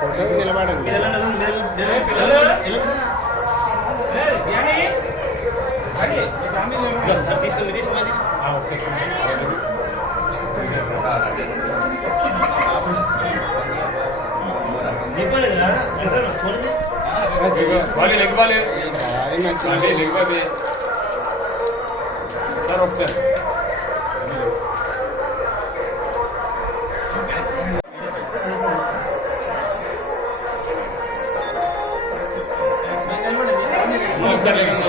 Photo నిలబడండి ఒక second వాళ్ళు లెగ్గాలి భారీ అంటే నచ్చింది లెగ్గాలి సార్ ఒకసారి ఒకసారి లెగండి.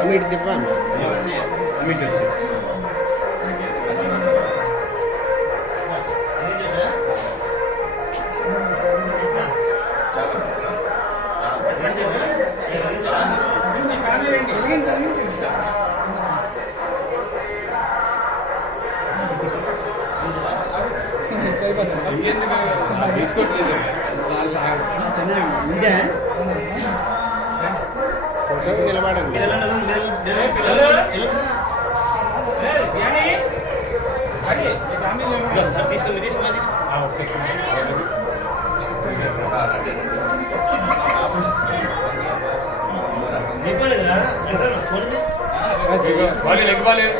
అమిట్ తిప్పాను అమిట్ వచ్చి తీసుకోవట్లేదు నిలబడండి తీసుకుని తీసుకుని తీసుకుని ఫోన్ లెగ్గిపోలేదు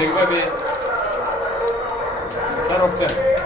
లెగ్గిపోతే Ja, Kierowcy.